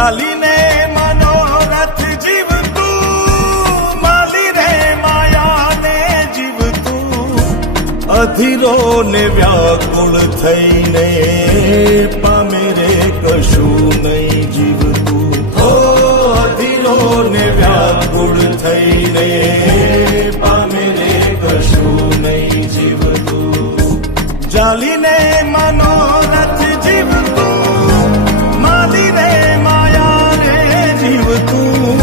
ચાલીને મનોરથ જીવતું, માલી રે માયાને જીવતું, અધીરો ને વ્યાકુળ થઈને પામે રે કશું નહીં જીવતું. હો અધીરો ને વ્યાકુળ થઈને પામે રે કશું નહીં જીવતું. ચાલીને મનોરથ જીવતું, માલી રે માયા રે જીવતું,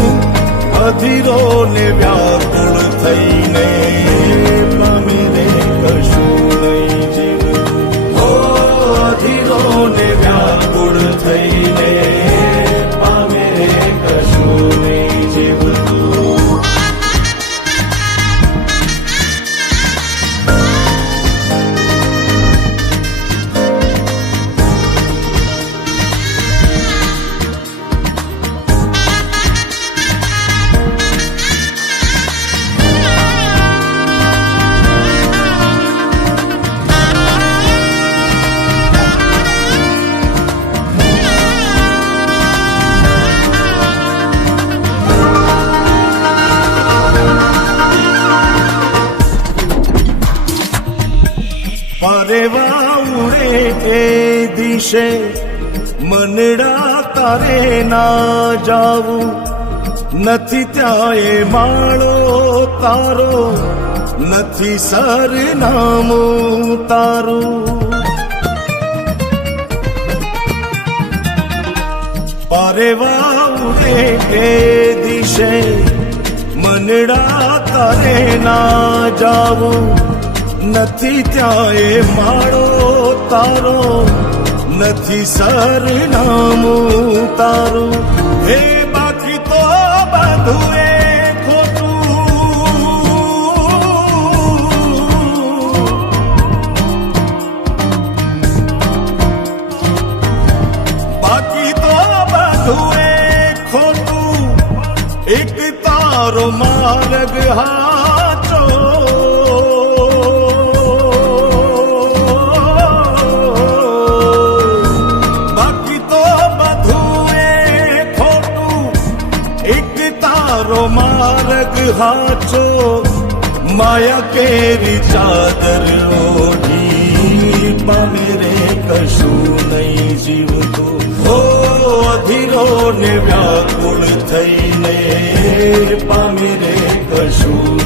અધીરો ને વ્યાકુળ થઈને પામે રે કશું નહીં જીવતું. હો અધીરો ને વ્યાકુળ થઈને પામે રે કશું નહીં જીવતું. પરેવા ઉડે એ દિશે મનડા તારે ના જાવું, નથી ત્યાં એ માળો તારો, નથી સરનામું તારું. પરેવા ઉડે એ દિશે મનડા તારે ના જાવું, નથી ત્યાં એ માળો તારો, નથી સરનામું તારું. હે બાકી તો બધું એ ખોટું, બાકી તો બધું એ ખોટું, એક તારો માર્ગ હાચો. માર્ગ હાચો, માયા કેરી ચાદર ઓઢી પામે રે કશું નહીં જીવતું. હો અધીરો ને વ્યાકુળ થઈને પામે રે કશું